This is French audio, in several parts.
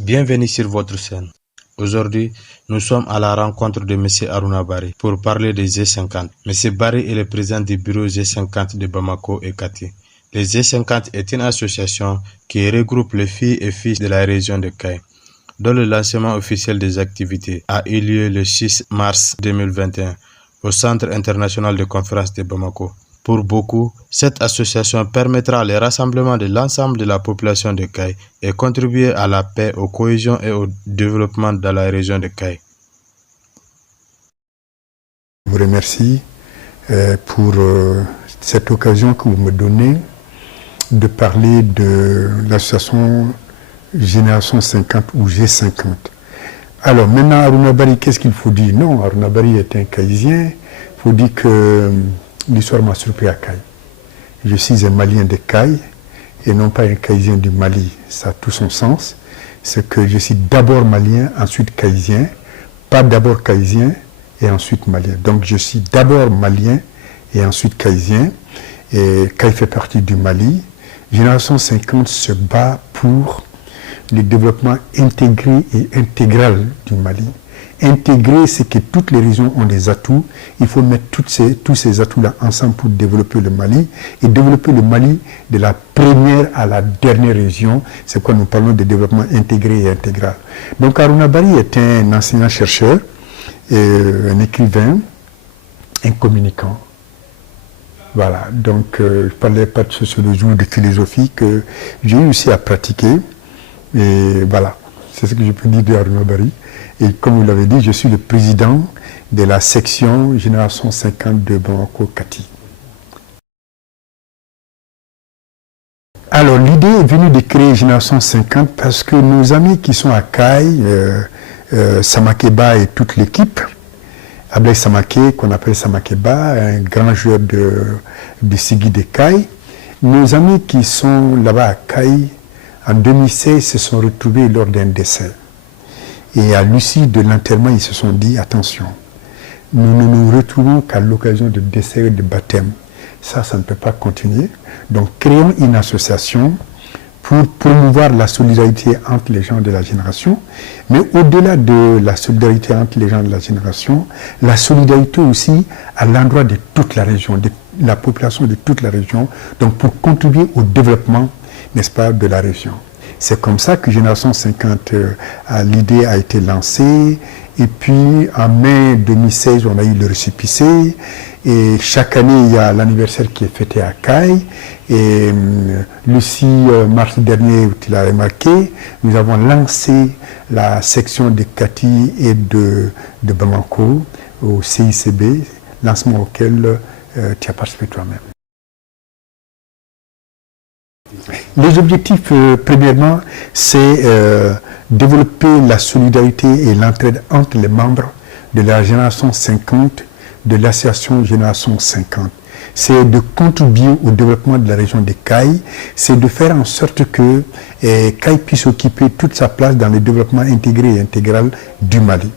Bienvenue sur votre chaîne. Aujourd'hui, nous sommes à la rencontre de M. Haruna Barry pour parler des G50. M. Barry est le président du bureau G50 de Bamako et Kati. Les G50 est une association qui regroupe les filles et fils de la région de Kaï, dont le lancement officiel des activités a eu lieu le 6 mars 2021 au Centre international de conférences de Bamako. Pour beaucoup, cette association permettra le rassemblement de l'ensemble de la population de Kaï et contribuer à la paix, aux cohésion et au développement dans la région de Kaï. Je vous remercie pour cette occasion que vous me donnez de parler de l'association Génération 50 ou G50. Alors maintenant, Haruna Barry, qu'est-ce qu'il faut dire? Non, Haruna Barry est un Kaïsien. Il faut dire que l'histoire m'a surpris à Kaï. Je suis un Malien de Kaï et non pas un Kaïsien du Mali. Ça a tout son sens. C'est que je suis d'abord Malien, ensuite Kaïsien, pas d'abord Kaïsien et ensuite Malien. Donc je suis d'abord Malien et ensuite Kaïsien. Et Kaï fait partie du Mali. Génération 50 se bat pour le développement intégré et intégral du Mali. Intégré, c'est que toutes les régions ont des atouts. Il faut mettre tous ces atouts-là ensemble pour développer le Mali. Et développer le Mali de la première à la dernière région. C'est quoi nous parlons de développement intégré et intégral. Donc Haruna Barry est un enseignant-chercheur, un écrivain, un communicant. Voilà, donc je ne parlais pas de sociologie ou de philosophie que j'ai réussi à pratiquer. Et voilà, c'est ce que je peux dire de Haruna Barry. Et comme vous l'avez dit, je suis le président de la section Génération 50 de Bamako Kati. Alors l'idée est venue de créer Génération 50 parce que nos amis qui sont à Kaï, Samakeba et toute l'équipe, Ablaï Samaké, qu'on appelle Samakeba, un grand joueur de Sigui de Kaï, nos amis qui sont là-bas à Kaï, en 2016, se sont retrouvés lors d'un décès. Et à l'issue de l'enterrement, ils se sont dit, attention, nous ne nous retrouvons qu'à l'occasion de décès et de baptême. Ça ne peut pas continuer. Donc, créons une association pour promouvoir la solidarité entre les gens de la génération. Mais au-delà de la solidarité entre les gens de la génération, la solidarité aussi à l'endroit de toute la région, de la population de toute la région, donc pour contribuer au développement, n'est-ce pas, de la région. C'est comme ça que Génération 50, l'idée a été lancée. Et puis, en mai 2016, on a eu le récépissé. Et chaque année, il y a l'anniversaire qui est fêté à Kaï. Et le 6 mars dernier, tu l'as remarqué, nous avons lancé la section de Kati et de Bamako au CICB, lancement auquel tu as participé toi-même. Les objectifs, premièrement, c'est développer la solidarité et l'entraide entre les membres de la Génération 50, de l'association Génération 50. C'est de contribuer au développement de la région de Kaï, c'est de faire en sorte que Kaï puisse occuper toute sa place dans le développement intégré et intégral du Mali.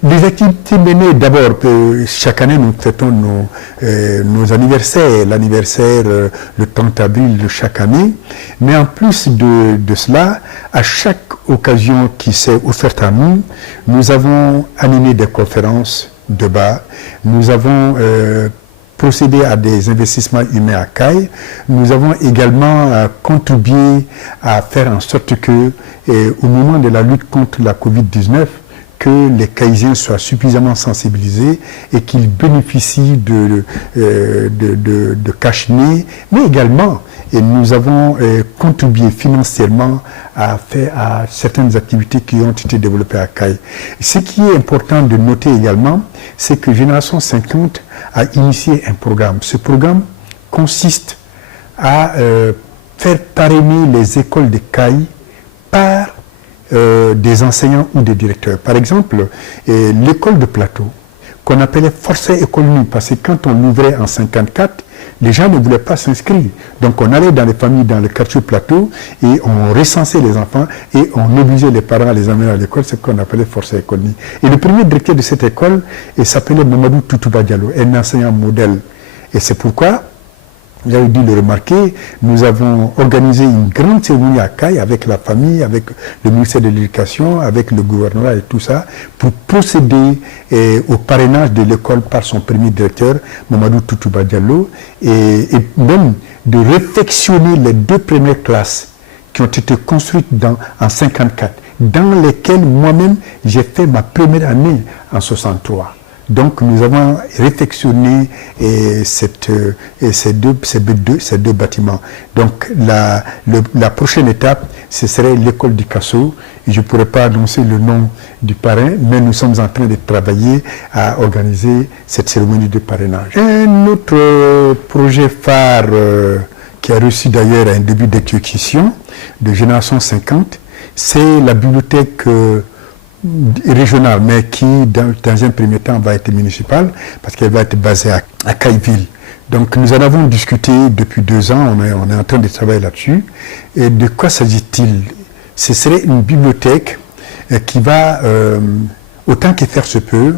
Les activités menées, d'abord, chaque année nous fêtons nos anniversaires, l'anniversaire le 30 avril de chaque année, mais en plus de cela, à chaque occasion qui s'est offerte à nous, nous avons animé des conférences, débats, nous avons procédé à des investissements humains à Kaï, nous avons également contribué à faire en sorte que, au moment de la lutte contre la Covid-19, que les Kaïsiens soient suffisamment sensibilisés et qu'ils bénéficient de cache-nez, mais également, et nous avons contribué financièrement à certaines activités qui ont été développées à Kaï. Ce qui est important de noter également, c'est que Génération 50 a initié un programme. Ce programme consiste à faire parrainer les écoles de Kaï par des enseignants ou des directeurs. Par exemple, l'école de Plateau, qu'on appelait Forcé École Nue, parce que quand on l'ouvrait en 54, les gens ne voulaient pas s'inscrire. Donc on allait dans les familles, dans le quartier Plateau, et on recensait les enfants, et on obligeait les parents à les amener à l'école, ce qu'on appelait Forcé École Nue. Et le premier directeur de cette école s'appelait Mamadou Toutouba Diallo, un enseignant modèle. Et c'est pourquoi vous avez dû le remarquer, nous avons organisé une grande cérémonie à Caille avec la famille, avec le ministère de l'Éducation, avec le gouvernement et tout ça, pour procéder au parrainage de l'école par son premier directeur, Mamadou Toutouba Diallo, et même de réfectionner les 2 premières classes qui ont été construites en 54, dans lesquelles moi-même j'ai fait ma première année en 63. Donc nous avons réfectionné ces deux bâtiments. Donc la prochaine étape, ce serait l'école du Casso. Je ne pourrais pas annoncer le nom du parrain, mais nous sommes en train de travailler à organiser cette cérémonie de parrainage. Un autre projet phare qui a reçu d'ailleurs un début d'exécution de Génération 50, c'est la bibliothèque régionale, mais qui dans un premier temps va être municipale, parce qu'elle va être basée à Cailleville. Donc nous en avons discuté depuis 2 ans, on est en train de travailler là-dessus. Et de quoi s'agit-il? Ce serait une bibliothèque qui va, autant que faire se peut,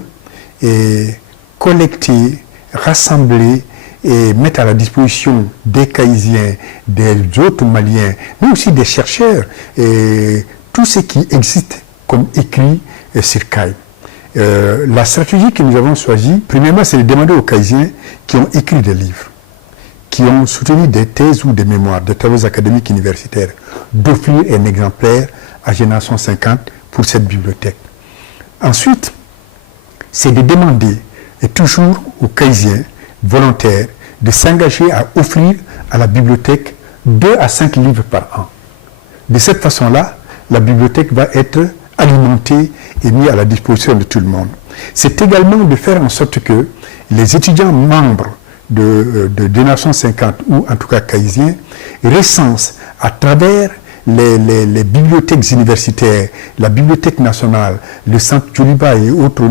collecter, rassembler et mettre à la disposition des Caïsiens, des autres Maliens, mais aussi des chercheurs, et tout ce qui existe comme écrit sur Caille. La stratégie que nous avons choisie, premièrement, c'est de demander aux Caïsiens qui ont écrit des livres, qui ont soutenu des thèses ou des mémoires, des travaux académiques universitaires, d'offrir un exemplaire à Génération 50 pour cette bibliothèque. Ensuite, c'est de demander, et toujours aux Caïsiens volontaires, de s'engager à offrir à la bibliothèque 2 à 5 livres par an. De cette façon-là, la bibliothèque va être alimentée et mise à la disposition de tout le monde. C'est également de faire en sorte que les étudiants membres de Génération 50, ou en tout cas caïsiens, recensent à travers les bibliothèques universitaires, la Bibliothèque nationale, le Centre Djoliba et autres,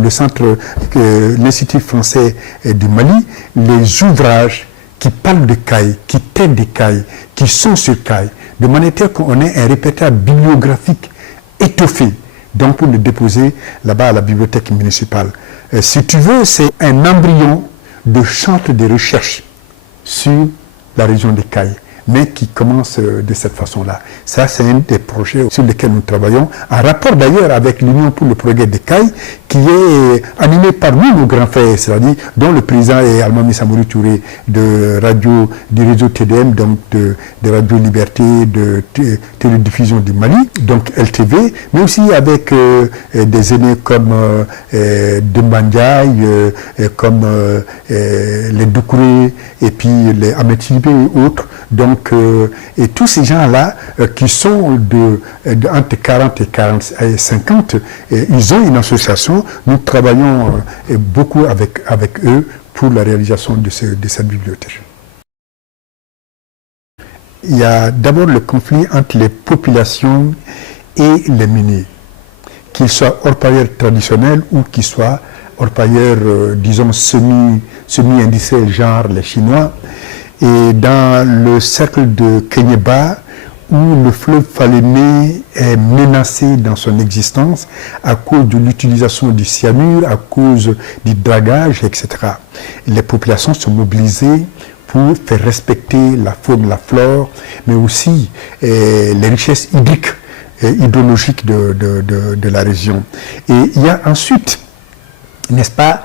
l'Institut français du Mali, les ouvrages qui parlent de Caille, qui traitent de Caille, qui sont sur Caille, de manière qu'on ait un répertoire bibliographique étoffé, donc pour le déposer là-bas à la bibliothèque municipale. Si tu veux, c'est un embryon de centre de recherche sur la région de Caille, mais qui commence de cette façon-là. Ça, c'est un des projets sur lesquels nous travaillons, en rapport d'ailleurs avec l'Union pour le progrès de Caille, qui est animée par nous, nos grands frères, c'est-à-dire dont le président est Almami Samouri Touré, du réseau TDM, donc de Radio Liberté, de télédiffusion du Mali, donc LTV, mais aussi avec des aînés comme Dembandiaï, comme les Doucouré, et puis les Ametibé et autres. Donc, et tous ces gens-là qui sont entre 40 et 50, ils ont une association. Nous travaillons beaucoup avec eux pour la réalisation de cette bibliothèque. Il y a d'abord le conflit entre les populations et les miniers, qu'ils soient orpailleurs traditionnels ou qu'ils soient orpailleurs, disons, semi-industriels, genre les Chinois. Et dans le cercle de Kenyeba, où le fleuve Falémé est menacé dans son existence à cause de l'utilisation du cyanure, à cause du dragage, etc. Les populations sont mobilisées pour faire respecter la faune, la flore, mais aussi les richesses hydriques et hydrologiques de la région. Et il y a ensuite, n'est-ce pas,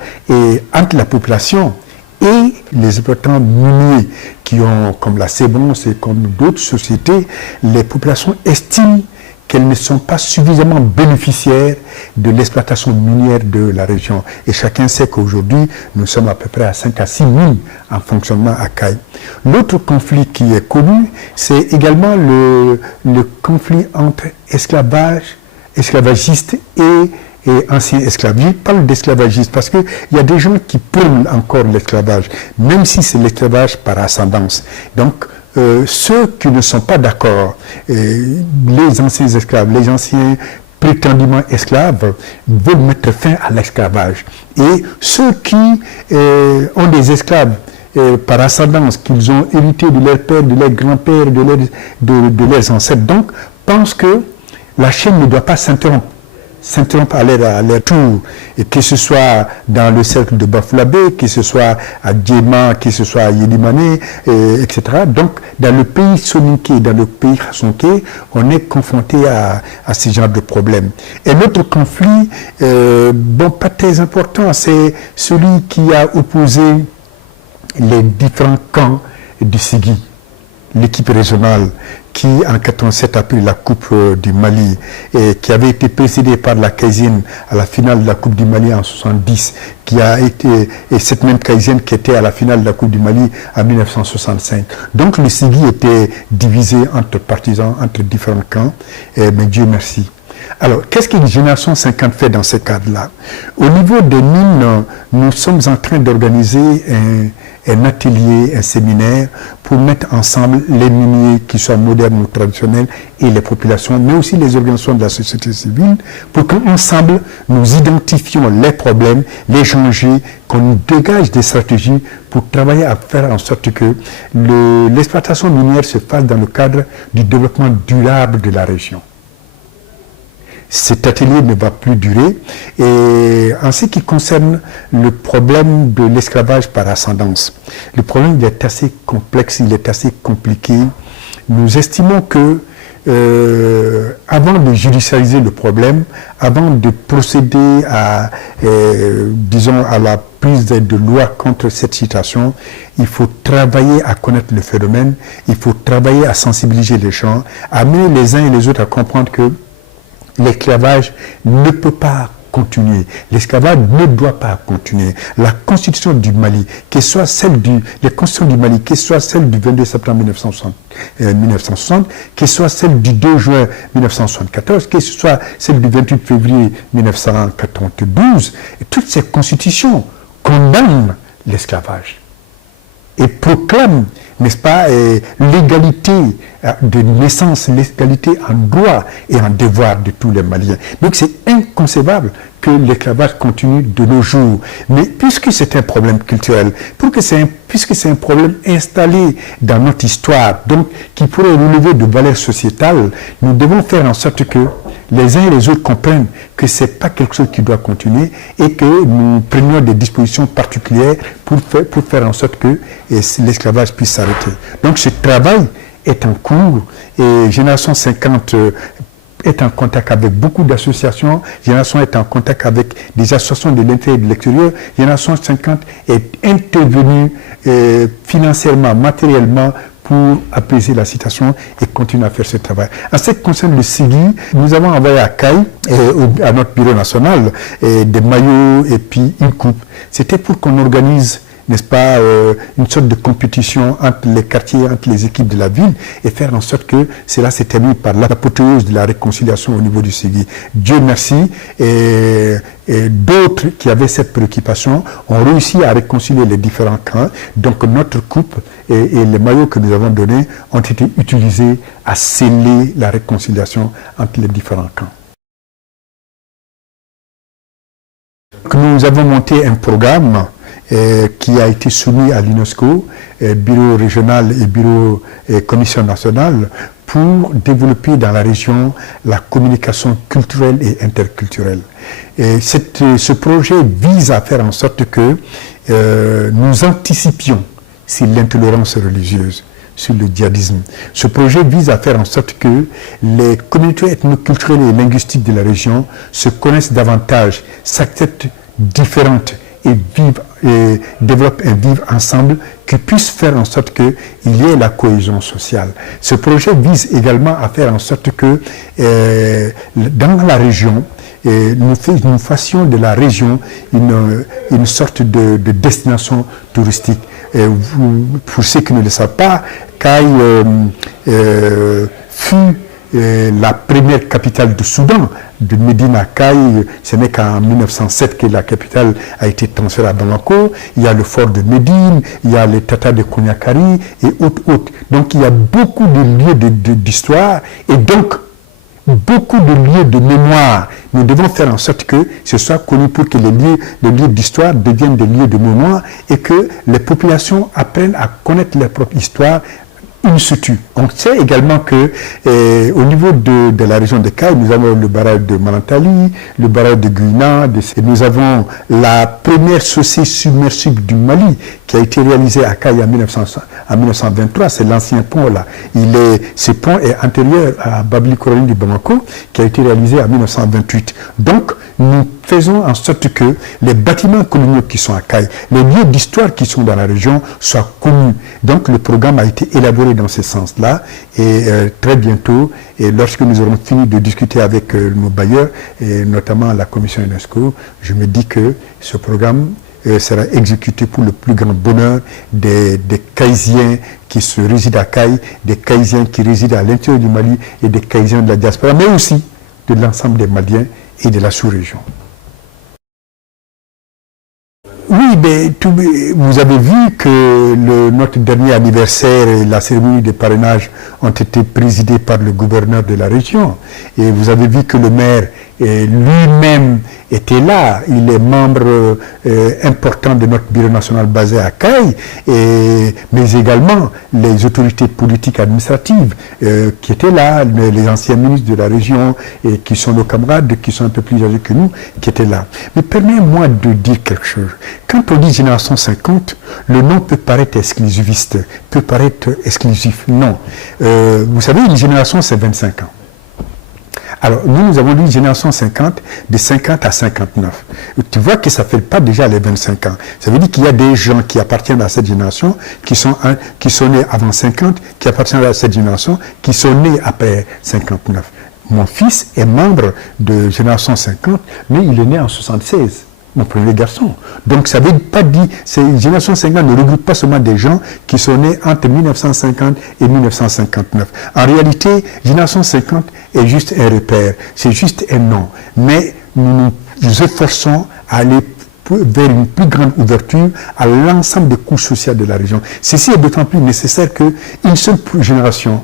entre la population et les exploitants miniers qui ont, comme la Sebonce et comme d'autres sociétés, les populations estiment qu'elles ne sont pas suffisamment bénéficiaires de l'exploitation minière de la région. Et chacun sait qu'aujourd'hui, nous sommes à peu près à 5 à 6 000 en fonctionnement à Caille. L'autre conflit qui est connu, c'est également le conflit entre esclavagistes et anciens esclaves. Je parle d'esclavagistes parce qu'il y a des gens qui prônent encore l'esclavage, même si c'est l'esclavage par ascendance. Donc, ceux qui ne sont pas d'accord, les anciens esclaves, les anciens prétendument esclaves, veulent mettre fin à l'esclavage. Et ceux qui ont des esclaves par ascendance, qu'ils ont hérité de leur père, de leur grand-père, de leurs ancêtres, donc, pensent que la chaîne ne doit pas s'interrompre. s'interrompent à leur tour, et que ce soit dans le cercle de Bafoulabé, que ce soit à Djema, que ce soit à Yélimane, etc. Donc, dans le pays soninké, dans le pays khasonké, on est confronté à ce genre de problèmes. Et l'autre conflit, pas très important, c'est celui qui a opposé les différents camps du Sigui, l'équipe régionale qui en 87 a pris la Coupe du Mali et qui avait été précédée par la Kaisienne à la finale de la Coupe du Mali en 70, qui a été, et cette même Kaisienne qui était à la finale de la Coupe du Mali en 1965. Donc le Sigui était divisé entre partisans, entre différents camps, mais Dieu merci. Alors, qu'est-ce qu'une génération 50 fait dans ce cadre-là? Au niveau des mines, nous sommes en train d'organiser un atelier, un séminaire pour mettre ensemble les miniers qui soient modernes ou traditionnels et les populations, mais aussi les organisations de la société civile, pour qu'ensemble nous identifions les problèmes, les changer, qu'on dégage des stratégies pour travailler à faire en sorte que l'exploitation minière se fasse dans le cadre du développement durable de la région. Cet atelier ne va plus durer. Et en ce qui concerne le problème de l'esclavage par ascendance, le problème il est assez complexe, il est assez compliqué. Nous estimons que avant de judicialiser le problème, avant de procéder à, à la prise de loi contre cette situation, il faut travailler à connaître le phénomène, il faut travailler à sensibiliser les gens, amener les uns et les autres à comprendre que l'esclavage ne peut pas continuer. L'esclavage ne doit pas continuer. La constitution du Mali, que ce soit celle la constitution du Mali, que ce soit celle du 22 septembre 1960, que ce soit celle du 2 juin 1974, que ce soit celle du 28 février 1992, toutes ces constitutions condamnent l'esclavage et proclament, n'est-ce pas, l'égalité de naissance, l'égalité en droit et en devoir de tous les Maliens. Donc c'est inconcevable que l'esclavage continue de nos jours. Mais puisque c'est un problème culturel, puisque c'est un problème installé dans notre histoire, donc qui pourrait relever de valeurs sociétales, nous devons faire en sorte que les uns et les autres comprennent que ce n'est pas quelque chose qui doit continuer et que nous prenions des dispositions particulières pour faire en sorte que l'esclavage puisse s'arrêter. Donc ce travail est en cours et Génération 50 est en contact avec beaucoup d'associations, Génération est en contact avec des associations de l'intérieur et de l'extérieur. Génération 50 est intervenue financièrement, matériellement pour apaiser la situation et continuer à faire ce travail. En ce qui concerne le Sigui, nous avons envoyé à CAI, à notre bureau national, des maillots et puis une coupe. C'était pour qu'on organise, n'est-ce pas, une sorte de compétition entre les quartiers, entre les équipes de la ville et faire en sorte que cela s'est terminé par l'apothéose de la réconciliation au niveau du Sigui. Dieu merci, et d'autres qui avaient cette préoccupation ont réussi à réconcilier les différents camps. Donc notre coupe et les maillots que nous avons donnés ont été utilisés à sceller la réconciliation entre les différents camps. Nous avons monté un programme qui a été soumis à l'UNESCO, bureau régional et bureau commission nationale, pour développer dans la région la communication culturelle et interculturelle. Et ce projet vise à faire en sorte que nous anticipions sur l'intolérance religieuse, sur le djihadisme. Ce projet vise à faire en sorte que les communautés ethnoculturelles et linguistiques de la région se connaissent davantage, s'acceptent différentes et vivent et développent un vivre ensemble qui puisse faire en sorte qu'il y ait la cohésion sociale. Ce projet vise également à faire en sorte que dans la région, nous fassions de la région une sorte de destination touristique. Pour ceux qui ne le savent pas, Caille fut la première capitale du Soudan, de Médine à Caille. Ce n'est qu'en 1907 que la capitale a été transférée à Bamako. Il y a le fort de Médine, il y a les Tatas de Konyakari et autres. Donc il y a beaucoup de lieux d'histoire et donc beaucoup de lieux de mémoire. Nous devons faire en sorte que ce soit connu pour que les lieux d'histoire deviennent des lieux de mémoire et que les populations apprennent à connaître leur propre histoire une structure. On sait également que au niveau de la région de Caille, nous avons le barrage de Malantali, le barrage de Guyana, et nous avons la première chaussée submersible du Mali qui a été réalisée à Caille en 1923. C'est l'ancien pont là. Ce pont est antérieur à Babli Coroni de Bamako qui a été réalisé en 1928. Donc, nous faisons en sorte que les bâtiments coloniaux qui sont à Caille, les lieux d'histoire qui sont dans la région soient connus. Donc, le programme a été élaboré dans ce sens-là et très bientôt, et lorsque nous aurons fini de discuter avec nos bailleurs, et notamment la commission UNESCO, je me dis que ce programme sera exécuté pour le plus grand bonheur des Caïsiens qui se résident à Caille, des Caïsiens qui résident à l'intérieur du Mali et des Caïsiens de la diaspora, mais aussi de l'ensemble des Maliens et de la sous-région. Oui, mais vous avez vu que notre dernier anniversaire et la cérémonie de parrainage ont été présidés par le gouverneur de la région. Et vous avez vu que le maire lui-même était là. Il est membre important de notre bureau national basé à Caille, mais également les autorités politiques administratives qui étaient là, les anciens ministres de la région et qui sont nos camarades, qui sont un peu plus âgés que nous, qui étaient là. Mais permettez-moi de dire quelque chose. Quand on dit génération 50, le nom peut paraître exclusiviste, peut paraître exclusif. Non. Vous savez, une génération, c'est 25 ans. Alors, nous avons dit génération 50, de 50 à 59. Tu vois que ça ne fait pas déjà les 25 ans. Ça veut dire qu'il y a des gens qui appartiennent à cette génération, qui sont nés avant 50, qui appartiennent à cette génération, qui sont nés après 59. Mon fils est membre de génération 50, mais il est né en 76. Mon premier garçon. Donc ça ne veut pas dire, génération 50 ne regroupe pas seulement des gens qui sont nés entre 1950 et 1959. En réalité, génération 50 est juste un repère, c'est juste un nom. Mais nous nous efforçons à aller vers une plus grande ouverture à l'ensemble des couches sociales de la région. Ceci est d'autant plus nécessaire qu'une seule génération,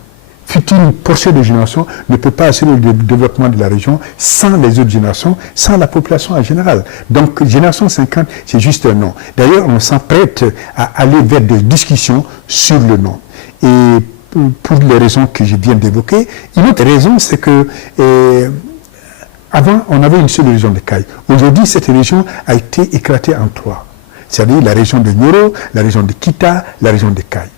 une portion de génération ne peut pas assurer le développement de la région sans les autres générations, sans la population en général. Donc, génération 50, c'est juste un nom. D'ailleurs, on s'apprête à aller vers des discussions sur le nom. Et pour les raisons que je viens d'évoquer, une autre raison, c'est que avant, on avait une seule région de Caille. Aujourd'hui, cette région a été éclatée en trois. C'est-à-dire la région de Nioro, la région de Kita, la région de Caille.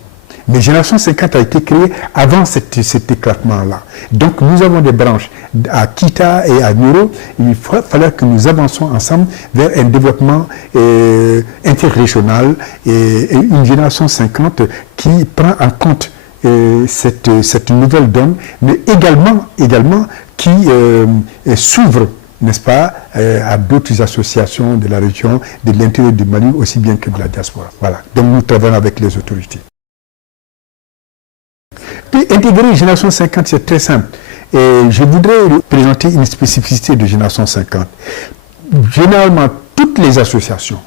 Mais Génération 50 a été créée avant cet éclatement-là. Donc nous avons des branches à Kita et à Nioro. Il va falloir que nous avancions ensemble vers un développement interrégional et une Génération 50 qui prend en compte cette nouvelle donne, mais également qui s'ouvre, n'est-ce pas, à d'autres associations de la région, de l'intérieur du Mali, aussi bien que de la diaspora. Voilà. Donc nous travaillons avec les autorités. Puis intégrer Génération 50, c'est très simple. Et je voudrais présenter une spécificité de Génération 50. Généralement, toutes les associations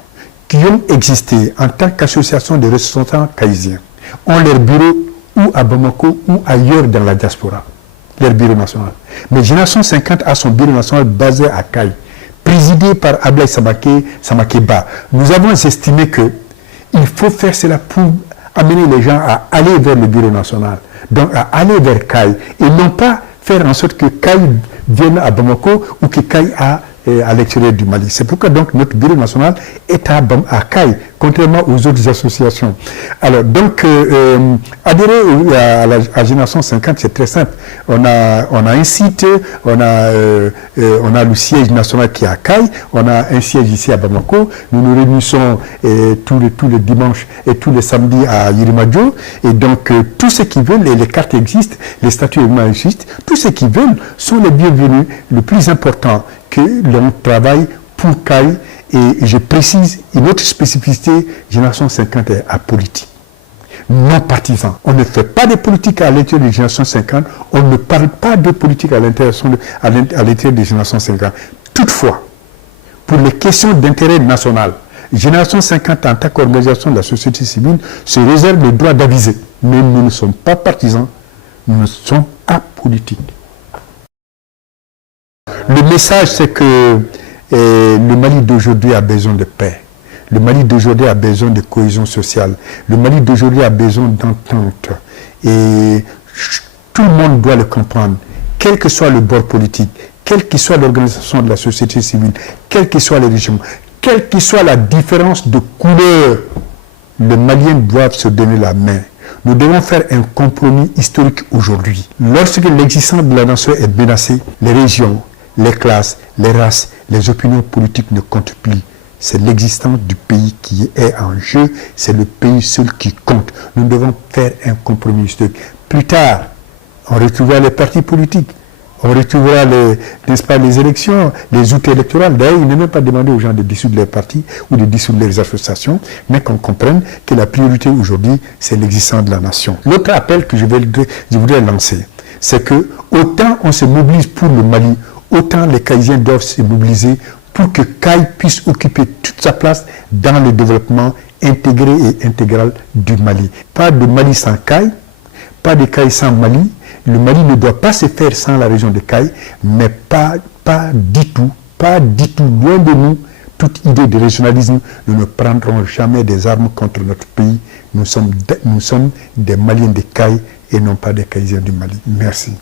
qui ont existé en tant qu'association de ressortissants caïsiens ont leur bureau ou à Bamako ou ailleurs dans la diaspora, leur bureau national. Mais Génération 50 a son bureau national basé à Caille, présidé par Ablaye Samakeba. Nous avons estimé qu'il faut faire cela pour amener les gens à aller vers le bureau national, donc à aller vers Caille, et non pas faire en sorte que Caille vienne à Bamako ou que Caille à l'extérieur du Mali. C'est pourquoi donc notre bureau national est à Caille, contrairement aux autres associations. Alors donc adhérer à Génération 50, c'est très simple. On a un site, on a le siège national qui est à Caille, on a un siège ici à Bamako. Nous nous réunissons tous les dimanches et tous les samedis à Yirimadio. Et donc tous ceux qui veulent, et les cartes existent, les statuts existent, tous ceux qui veulent sont les bienvenus. Le plus important, que l'on travaille pour Caille, et je précise une autre spécificité, Génération 50 est apolitique, non partisan. On ne fait pas de politique à l'intérieur de Génération 50, on ne parle pas de politique à l'intérieur de Génération 50. Toutefois, pour les questions d'intérêt national, Génération 50 en tant qu'organisation de la société civile se réserve le droit d'aviser. Mais nous ne sommes pas partisans, nous sommes apolitiques. Le message, c'est que le Mali d'aujourd'hui a besoin de paix. Le Mali d'aujourd'hui a besoin de cohésion sociale. Le Mali d'aujourd'hui a besoin d'entente. Et tout le monde doit le comprendre, quel que soit le bord politique, quelle que soit l'organisation de la société civile, quels que soient les régimes, quelle que soit la différence de couleur, les Maliens doivent se donner la main. Nous devons faire un compromis historique aujourd'hui. Lorsque l'existence de la nation est menacée, les régions, les classes, les races, les opinions politiques ne comptent plus. C'est l'existence du pays qui est en jeu, c'est le pays seul qui compte. Nous devons faire un compromis historique. Plus tard, on retrouvera les partis politiques, on retrouvera les élections, les outils électoraux. D'ailleurs, il n'est même pas demandé aux gens de dissoudre les partis ou de dissoudre les associations, mais qu'on comprenne que la priorité aujourd'hui, c'est l'existence de la nation. L'autre appel que je voudrais lancer, c'est que autant on se mobilise pour le Mali, autant les Caïsiens doivent se mobiliser pour que CAI puisse occuper toute sa place dans le développement intégré et intégral du Mali. Pas de Mali sans CAI, pas de CAI sans Mali. Le Mali ne doit pas se faire sans la région de CAI, mais pas du tout, loin de nous. Toute idée de régionalisme, nous ne prendrons jamais des armes contre notre pays. Nous sommes des Maliens de CAI et non pas des Caïsiens du Mali. Merci.